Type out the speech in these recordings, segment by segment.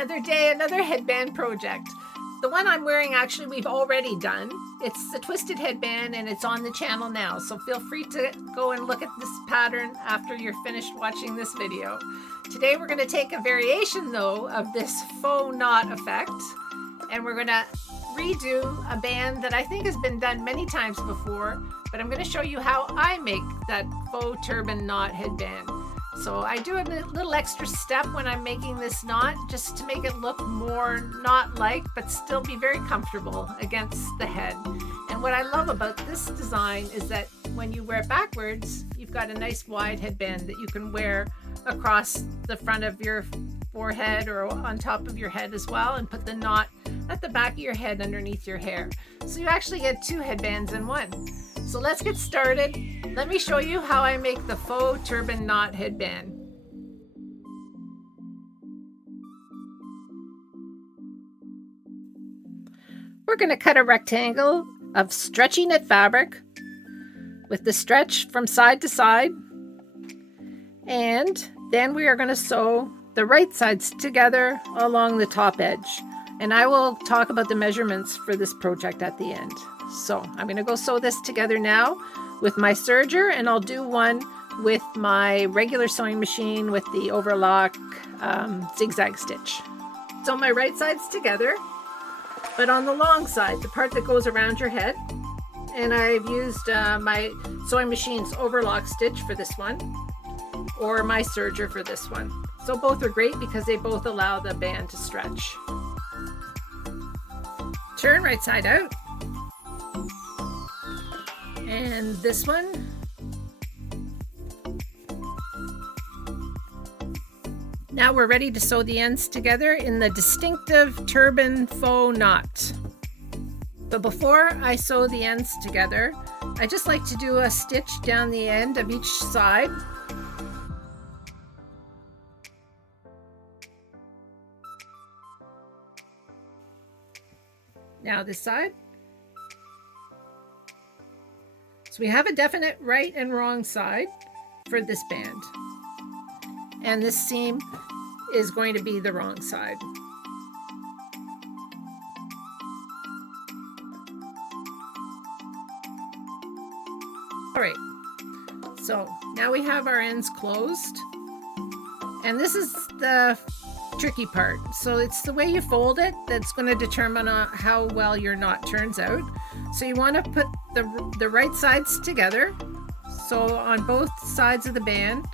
Another day, another headband project. The one I'm wearing, actually, we've already done. It's a twisted headband and it's on the channel now. So feel free to go and look at this pattern after you're finished watching this video. Today we're going to take a variation though of this faux knot effect, and we're going to redo a band that I think has been done many times before, but I'm going to show you how I make that faux turban knot headband. So I do a little extra step when I'm making this knot just to make it look more knot-like, but still be very comfortable against the head. And what I love about this design is that when you wear it backwards, you've got a nice wide headband that you can wear across the front of your forehead or on top of your head as well, and put the knot at the back of your head underneath your hair. So you actually get two headbands in one. So let's get started. Let me show you how I make the faux turban knot headband. We're going to cut a rectangle of stretchy knit fabric with the stretch from side to side, and then we are going to sew the right sides together along the top edge. And I will talk about the measurements for this project at the end. So I'm going to go sew this together now with my serger, and I'll do one with my regular sewing machine with the overlock zigzag stitch. Sew my right sides together, but on the long side, the part that goes around your head. And I've used my sewing machine's overlock stitch for this one, or my serger for this one. So both are great because they both allow the band to stretch. Turn right side out. And this one. Now we're ready to sew the ends together in the distinctive turban faux knot. But before I sew the ends together, I just like to do a stitch down the end of each side. Now this side. So we have a definite right and wrong side for this band. And this seam is going to be the wrong side. All right, so now we have our ends closed. And this is the tricky part. So it's the way you fold it that's going to determine how well your knot turns out. So you want to put the right sides together. So on both sides of the band,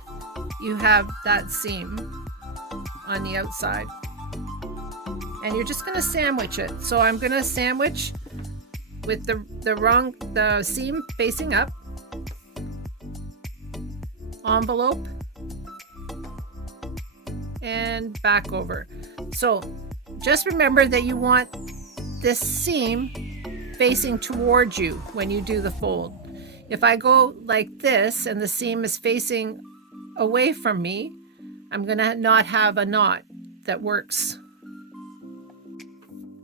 you have that seam on the outside. And you're just going to sandwich it. So I'm going to sandwich with the seam facing up, envelope, and back over. So just remember that you want this seam facing towards you when you do the fold. If I go like this and the seam is facing away from me, I'm going to not have a knot that works.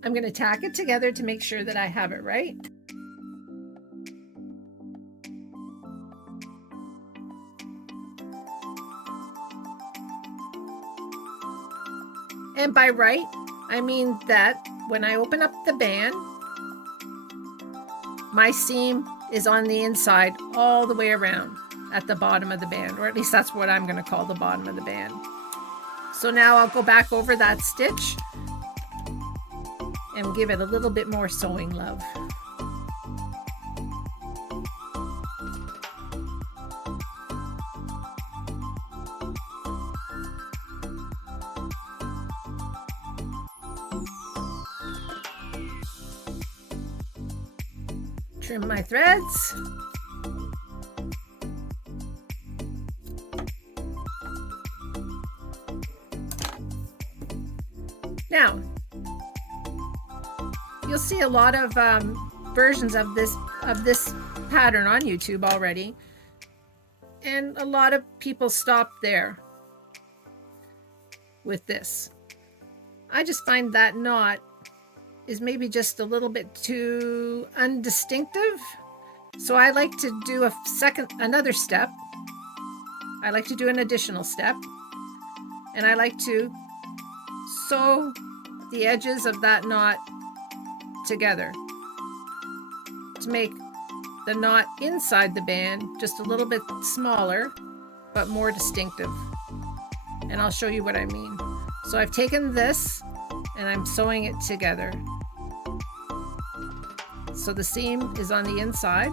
I'm going to tack it together to make sure that I have it right. And by right, I mean that when I open up the band, my seam is on the inside all the way around at the bottom of the band, or at least that's what I'm going to call the bottom of the band. So now I'll go back over that stitch and give it a little bit more sewing love. Trim my threads. Now, you'll see a lot of versions of this pattern on YouTube already, and a lot of people stop there with this. I just find that knot is maybe just a little bit too undistinctive. So I like to do another step. I like to do an additional step, and I like to sew the edges of that knot together to make the knot inside the band just a little bit smaller but more distinctive. And I'll show you what I mean. So I've taken this and I'm sewing it together. So the seam is on the inside,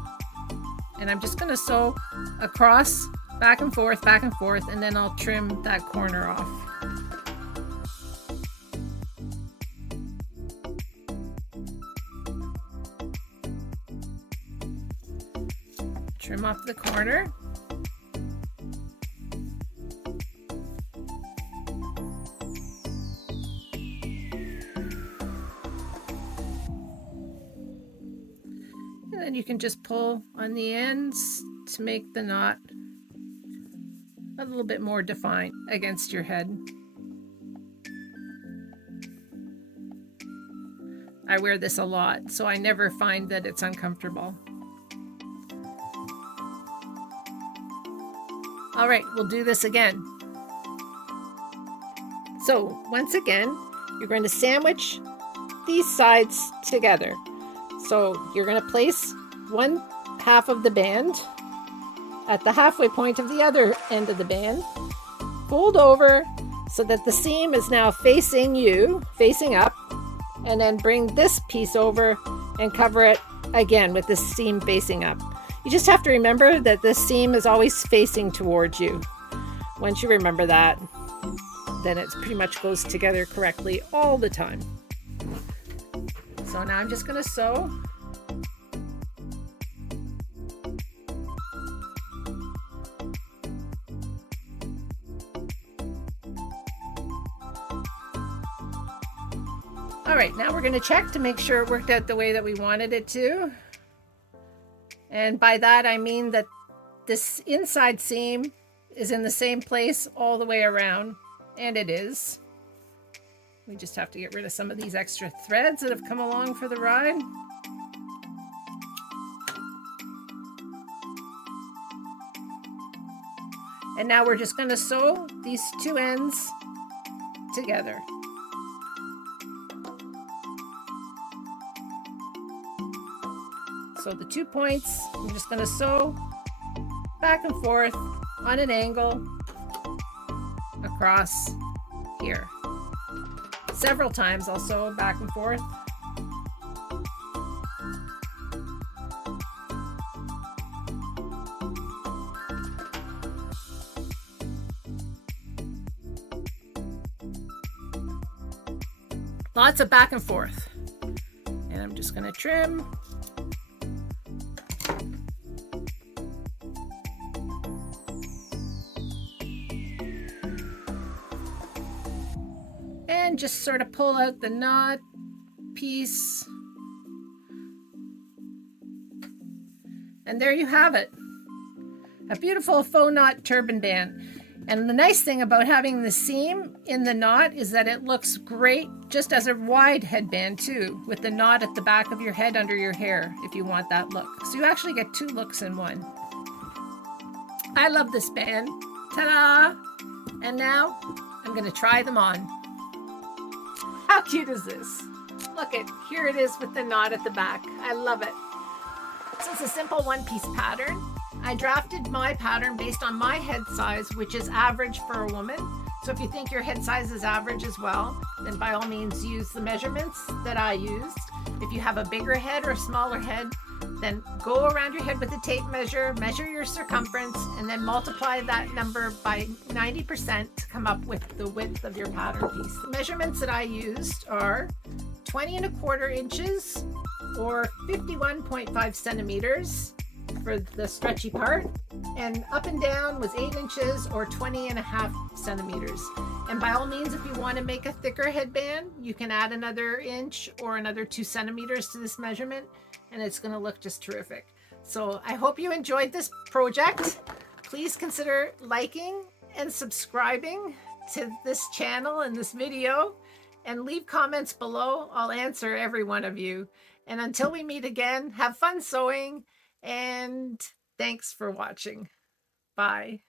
and I'm just going to sew across, back and forth, and then I'll trim that corner off. Trim off the corner. And then you can just pull on the ends to make the knot a little bit more defined against your head. I wear this a lot, so I never find that it's uncomfortable. All right, we'll do this again. So once again, you're going to sandwich these sides together. So you're going to place one half of the band at the halfway point of the other end of the band. Fold over so that the seam is now facing you, facing up, and then bring this piece over and cover it again with the seam facing up. You just have to remember that this seam is always facing towards you. Once you remember that, then it pretty much goes together correctly all the time. So now I'm just going to sew. All right, now we're going to check to make sure it worked out the way that we wanted it to. And by that I mean that this inside seam is in the same place all the way around, and it is. We just have to get rid of some of these extra threads that have come along for the ride. And now we're just going to sew these two ends together. So the 2 points, I'm just going to sew back and forth on an angle across here. Several times I'll sew back and forth. Lots of back and forth. And I'm just going to trim. And just sort of pull out the knot piece. And there you have it. A beautiful faux knot turban band. And the nice thing about having the seam in the knot is that it looks great just as a wide headband too, with the knot at the back of your head under your hair if you want that look. So you actually get two looks in one. I love this band. Ta-da! And now I'm going to try them on. How cute is this? Look at, here it is with the knot at the back. I love it. So it's a simple one-piece pattern. I drafted my pattern based on my head size, which is average for a woman. So if you think your head size is average as well, then by all means use the measurements that I used. If you have a bigger head or a smaller head, then go around your head with a tape measure, measure your circumference, and then multiply that number by 90% to come up with the width of your pattern piece. The measurements that I used are 20¼ inches or 51.5 centimeters for the stretchy part, and up and down was 8 inches or 20½ centimeters. And by all means, if you want to make a thicker headband, you can add another inch or another 2 centimeters to this measurement, and it's going to look just terrific. So I hope you enjoyed this project. Please consider liking and subscribing to this channel and this video, and leave comments below. I'll answer every one of you. And until we meet again, have fun sewing, and thanks for watching. Bye.